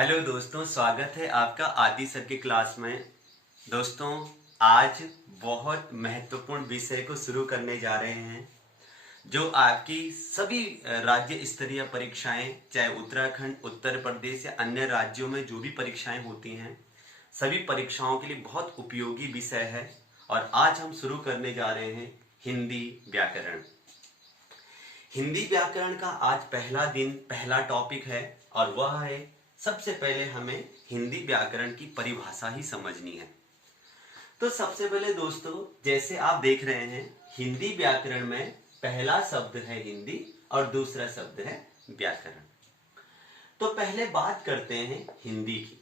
Hello दोस्तों, स्वागत है आपका आदि सर की क्लास में। दोस्तों, आज बहुत महत्वपूर्ण विषय को शुरू करने जा रहे हैं जो आपकी सभी राज्य स्तरीय परीक्षाएं, चाहे उत्तराखंड, उत्तर प्रदेश या अन्य राज्यों में जो भी परीक्षाएं होती हैं, सभी परीक्षाओं के लिए बहुत उपयोगी विषय है। और आज हम शुरू करने जा रहे हैं हिंदी व्याकरण। हिंदी व्याकरण का आज पहला दिन, पहला टॉपिक है और वह है, सबसे पहले हमें हिंदी व्याकरण की परिभाषा ही समझनी है। तो सबसे पहले दोस्तों, जैसे आप देख रहे हैं, हिंदी व्याकरण में पहला शब्द है हिंदी और दूसरा शब्द है व्याकरण। तो पहले बात करते हैं हिंदी की।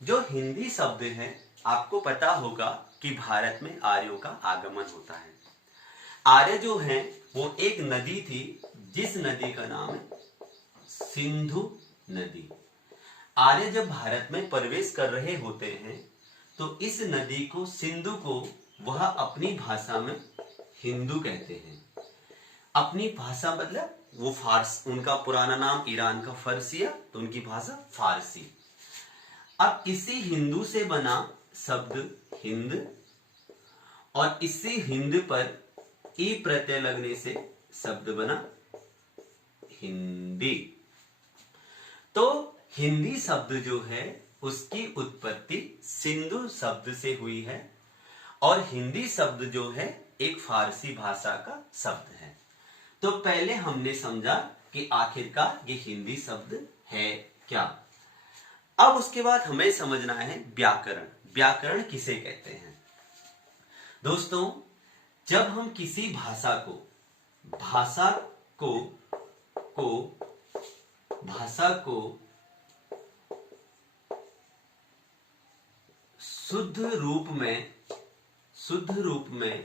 जो हिंदी शब्द है, आपको पता होगा कि भारत में आर्यों का आगमन होता है। आर्य जो है वो एक नदी थी, जिस नदी का नाम है सिंधु नदी। आर्य जब भारत में प्रवेश कर रहे होते हैं तो इस नदी को, सिंधु को, वह अपनी भाषा में हिंदू कहते हैं। अपनी भाषा मतलब वो फारस, उनका पुराना नाम ईरान का फर्सिया, तो उनकी भाषा फारसी। अब इसी हिंदू से बना शब्द हिंद और इसी हिंद पर ई प्रत्यय लगने से शब्द बना हिंदी। तो हिंदी शब्द जो है उसकी उत्पत्ति सिंधु शब्द से हुई है और हिंदी शब्द जो है एक फारसी भाषा का शब्द है। तो पहले हमने समझा कि आखिरकार ये हिंदी शब्द है क्या। अब उसके बाद हमें समझना है व्याकरण। व्याकरण किसे कहते हैं? दोस्तों, जब हम किसी भाषा को शुद्ध रूप में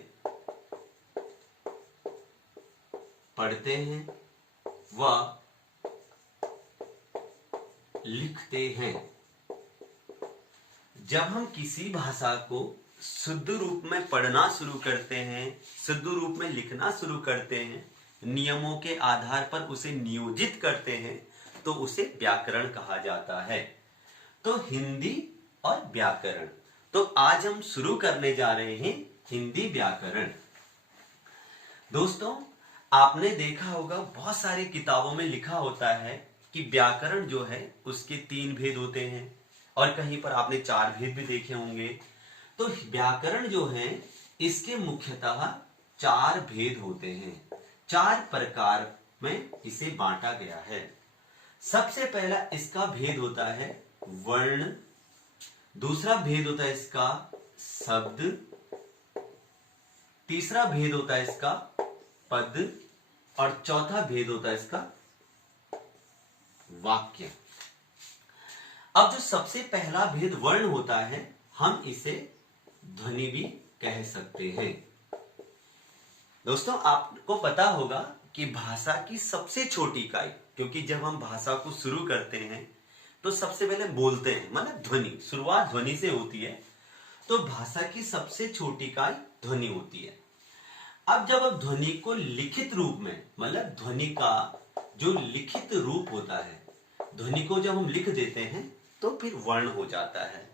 पढ़ते हैं व लिखते हैं। जब हम किसी भाषा को शुद्ध रूप में पढ़ना शुरू करते हैं, शुद्ध रूप में लिखना शुरू करते हैं, नियमों के आधार पर उसे नियोजित करते हैं, तो उसे व्याकरण कहा जाता है। तो हिंदी और व्याकरण। तो आज हम शुरू करने जा रहे हैं हिंदी व्याकरण। दोस्तों, आपने देखा होगा बहुत सारी किताबों में लिखा होता है कि व्याकरण जो है उसके 3 भेद होते हैं और कहीं पर आपने 4 भेद भी देखे होंगे। तो व्याकरण जो है इसके मुख्यतः 4 भेद होते हैं। 4 प्रकार में इसे बांटा गया है। सबसे पहला इसका भेद होता है वर्ण, दूसरा भेद होता है इसका शब्द, तीसरा भेद होता है इसका पद और चौथा भेद होता है इसका वाक्य। अब जो सबसे पहला भेद वर्ण होता है, हम इसे ध्वनि भी कह सकते हैं। दोस्तों, आपको पता होगा कि भाषा की सबसे छोटी इकाई, क्योंकि जब हम भाषा को शुरू करते हैं तो सबसे पहले बोलते हैं, मतलब ध्वनि, शुरुआत ध्वनि से होती है। तो भाषा की सबसे छोटी इकाई ध्वनि होती है। अब जब आप ध्वनि को लिखित रूप में, मतलब ध्वनि का जो लिखित रूप होता है, ध्वनि को जब हम लिख देते हैं तो फिर वर्ण हो जाता है।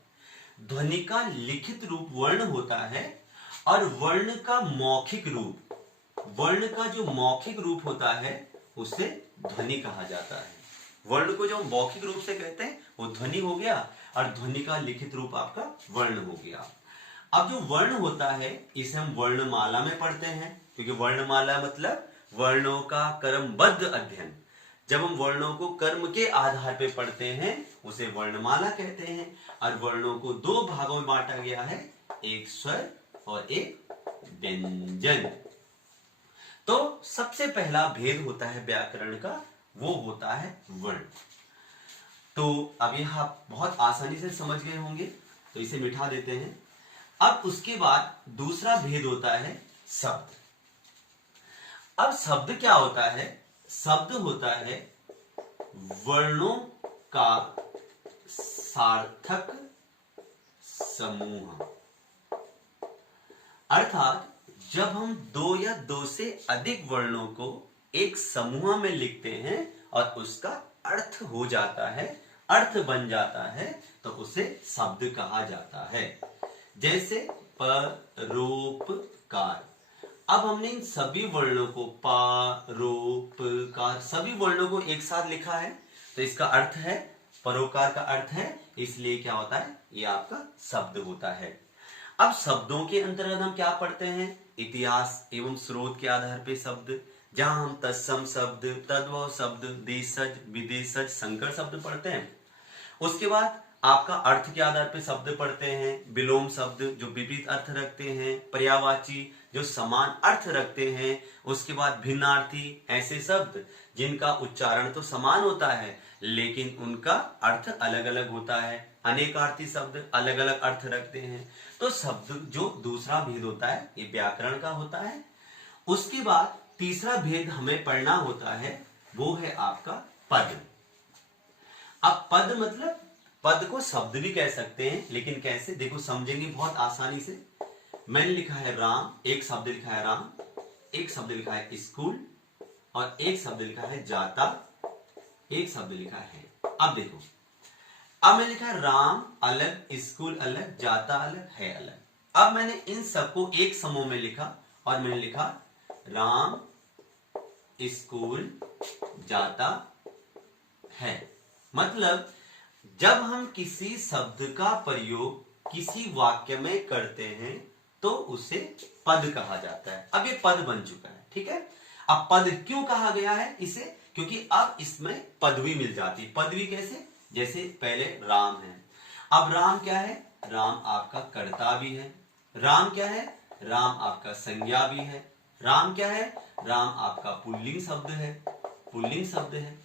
ध्वनि का लिखित रूप वर्ण होता है और वर्ण का मौखिक रूप, वर्ण का जो मौखिक रूप होता है उसे ध्वनि कहा जाता है। वर्ण को जो हम मौखिक रूप से कहते हैं वो ध्वनि हो गया और ध्वनि का लिखित रूप आपका वर्ण हो गया। अब जो वर्ण होता है इसे हम वर्णमाला में पढ़ते हैं, क्योंकि वर्णमाला मतलब वर्णों का क्रमबद्ध अध्ययन। जब हम वर्णों को कर्म के आधार पर पढ़ते हैं उसे वर्णमाला कहते हैं। और वर्णों को 2 भागों में बांटा गया है, एक स्वर और एक व्यंजन। तो सबसे पहला भेद होता है व्याकरण का, वो होता है वर्ण। तो अब यह आप बहुत आसानी से समझ गए होंगे, तो इसे मिटा देते हैं। अब उसके बाद दूसरा भेद होता है शब्द। अब शब्द क्या होता है? शब्द होता है वर्णों का सार्थक समूह। अर्थात जब हम 2 या 2 से अधिक वर्णों को एक समूह में लिखते हैं और उसका अर्थ हो जाता है, अर्थ बन जाता है तो उसे शब्द कहा जाता है। जैसे परोपकार। अब हमने इन सभी वर्णों को पा, रो, प, कार सभी वर्णों को एक साथ लिखा है, तो इसका अर्थ है, परोपकार का अर्थ है, इसलिए क्या होता है, ये आपका शब्द होता है। अब शब्दों के अंतर्गत हम क्या पढ़ते हैं, इतिहास एवं स्रोत के आधार पे शब्द, जहां हम तत्सम शब्द, तद्भव शब्द, देशज, विदेशज, संकर शब्द पढ़ते हैं। उसके बाद आपका अर्थ के आधार पे शब्द पढ़ते हैं, विलोम शब्द जो विपरीत अर्थ रखते हैं, पर्यायवाची जो समान अर्थ रखते हैं, उसके बाद भिन्नार्थी ऐसे शब्द जिनका उच्चारण तो समान होता है लेकिन उनका अर्थ अलग अलग होता है, अनेकार्थी शब्द अलग अलग अर्थ रखते हैं। तो शब्द जो दूसरा भेद होता है ये व्याकरण का होता है। उसके बाद तीसरा भेद हमें पढ़ना होता है, वो है आपका पद। अब पद मतलब, पद को शब्द भी कह सकते हैं, लेकिन कैसे, देखो समझेंगे बहुत आसानी से। मैंने लिखा है राम, एक शब्द लिखा है राम, एक शब्द लिखा है स्कूल, और एक शब्द लिखा है जाता, एक शब्द लिखा है। अब देखो, अब मैंने लिखा है राम अलग, स्कूल अलग, जाता अलग, है अलग। अब मैंने इन सबको एक समूह में लिखा और मैंने लिखा राम स्कूल जाता है। मतलब जब हम किसी शब्द का प्रयोग किसी वाक्य में करते हैं तो उसे पद कहा जाता है। अब ये पद बन चुका है, ठीक है। अब पद क्यों कहा गया है इसे, क्योंकि अब इसमें पदवी मिल जाती है। पदवी कैसे, जैसे पहले राम है, अब राम क्या है, राम आपका कर्ता भी है, राम क्या है, राम आपका संज्ञा भी है, राम क्या है, राम आपका पुल्लिंग शब्द है, पुल्लिंग शब्द है,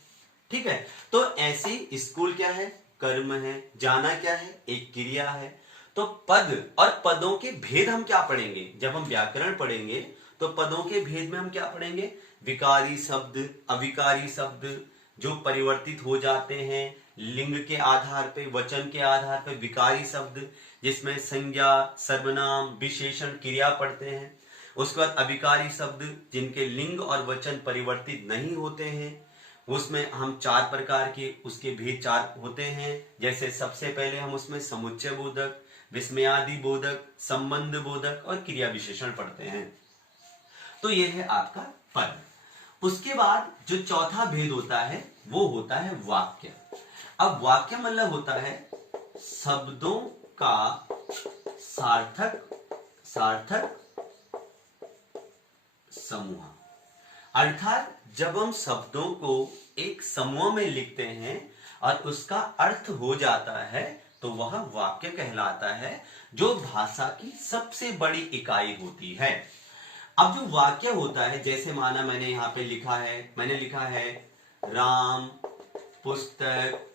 ठीक है। तो ऐसे स्कूल क्या है, कर्म है, जाना क्या है, एक क्रिया है। तो पद और पदों के भेद हम क्या पढ़ेंगे, जब हम व्याकरण पढ़ेंगे तो पदों के भेद में हम क्या पढ़ेंगे, विकारी शब्द, अविकारी शब्द जो परिवर्तित हो जाते हैं लिंग के आधार पे, वचन के आधार पे, विकारी शब्द जिसमें संज्ञा, सर्वनाम, विशेषण, क्रिया पढ़ते हैं। उसके बाद अविकारी शब्द जिनके लिंग और वचन परिवर्तित नहीं होते हैं, उसमें हम चार प्रकार के, उसके भेद चार होते हैं। जैसे सबसे पहले हम उसमें समुच्चय बोधक, विस्मयादि बोधक, संबंध बोधक और क्रिया विशेषण पढ़ते हैं। तो ये है आपका पद। उसके बाद जो चौथा भेद होता है वो होता है वाक्य। अब वाक्य मतलब होता है शब्दों का सार्थक समूह। अर्थात जब हम शब्दों को एक समूह में लिखते हैं और उसका अर्थ हो जाता है तो वह वाक्य कहलाता है, जो भाषा की सबसे बड़ी इकाई होती है। अब जो वाक्य होता है, जैसे माना मैंने यहां पे लिखा है, मैंने लिखा है राम पुस्तक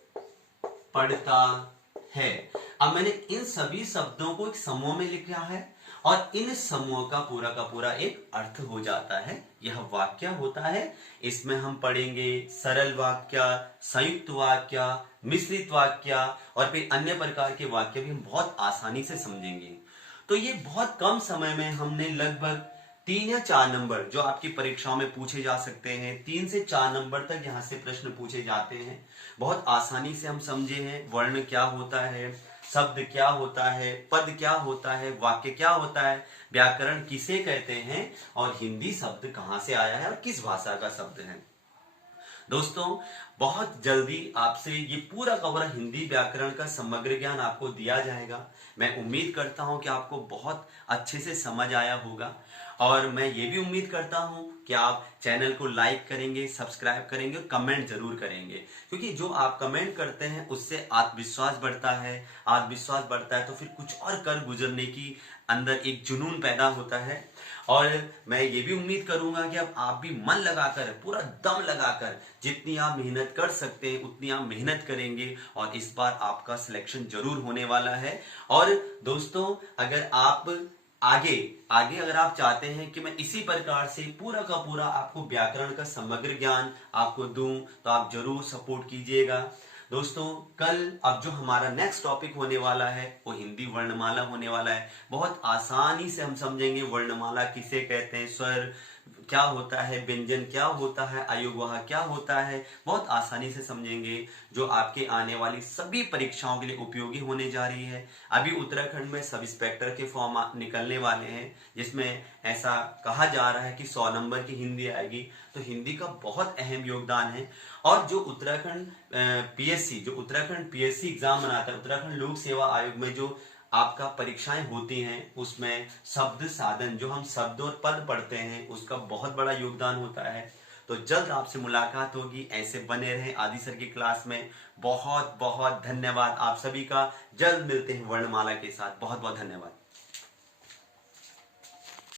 पढ़ता है। अब मैंने इन सभी शब्दों को एक समूह में लिखा है और इन समूह का पूरा एक अर्थ हो जाता है, यह वाक्य होता है। इसमें हम पढ़ेंगे सरल वाक्य, संयुक्त वाक्य, मिश्रित वाक्य और फिर अन्य प्रकार के वाक्य भी हम बहुत आसानी से समझेंगे। तो ये बहुत कम समय में हमने लगभग 3 या 4 नंबर जो आपकी परीक्षाओं में पूछे जा सकते हैं, 3 से 4 नंबर तक यहाँ से प्रश्न पूछे जाते हैं, बहुत आसानी से हम समझे हैं। वर्ण क्या होता है, शब्द क्या होता है, पद क्या होता है, वाक्य क्या होता है, व्याकरण किसे कहते हैं और हिंदी शब्द कहां से आया है और किस भाषा का शब्द है। दोस्तों बहुत जल्दी आपसे ये पूरा कवर हिंदी व्याकरण का समग्र ज्ञान आपको दिया जाएगा। मैं उम्मीद करता हूं कि आपको बहुत अच्छे से समझ आया होगा और मैं ये भी उम्मीद करता हूं कि आप चैनल को लाइक करेंगे, सब्सक्राइब करेंगे और कमेंट जरूर करेंगे, क्योंकि जो आप कमेंट करते हैं उससे आत्मविश्वास बढ़ता है। आत्मविश्वास बढ़ता है तो फिर कुछ और कर गुजरने की अंदर एक जुनून पैदा होता है। और मैं ये भी उम्मीद करूंगा कि अब आप भी मन लगाकर, पूरा दम लगाकर जितनी आप मेहनत कर सकते हैं उतनी आप मेहनत करेंगे और इस बार आपका सिलेक्शन जरूर होने वाला है। और दोस्तों अगर आप आगे अगर आप चाहते हैं कि मैं इसी प्रकार से पूरा का पूरा आपको व्याकरण का समग्र ज्ञान आपको दूं तो आप जरूर सपोर्ट कीजिएगा। दोस्तों कल अब जो हमारा नेक्स्ट टॉपिक होने वाला है वो हिंदी वर्णमाला होने वाला है। बहुत आसानी से हम समझेंगे वर्णमाला किसे कहते हैं, स्वर, क्या होता है, व्यंजन क्या होता है, आयुर्वाह क्या होता है, बहुत आसानी से समझेंगे, जो आपके आने वाली सभी परीक्षाओं के लिए उपयोगी होने जा रही है। अभी उत्तराखंड में सब इंस्पेक्टर के फॉर्म निकलने वाले हैं, जिसमें ऐसा कहा जा रहा है कि 100 नंबर की हिंदी आएगी। तो हिंदी का बहुत अहम योगदान है। और जो उत्तराखंड पीएससी, जो उत्तराखंड पीएससी एग्जाम बनाता है, उत्तराखंड लोक सेवा आयोग में जो आपका परीक्षाएं होती हैं, उसमें शब्द साधन, जो हम शब्द और पद पढ़ते हैं, उसका बहुत बड़ा योगदान होता है। तो जल्द आपसे मुलाकात होगी, ऐसे बने रहें आदि सर की क्लास में। बहुत बहुत धन्यवाद आप सभी का। जल्द मिलते हैं वर्णमाला के साथ। बहुत बहुत धन्यवाद।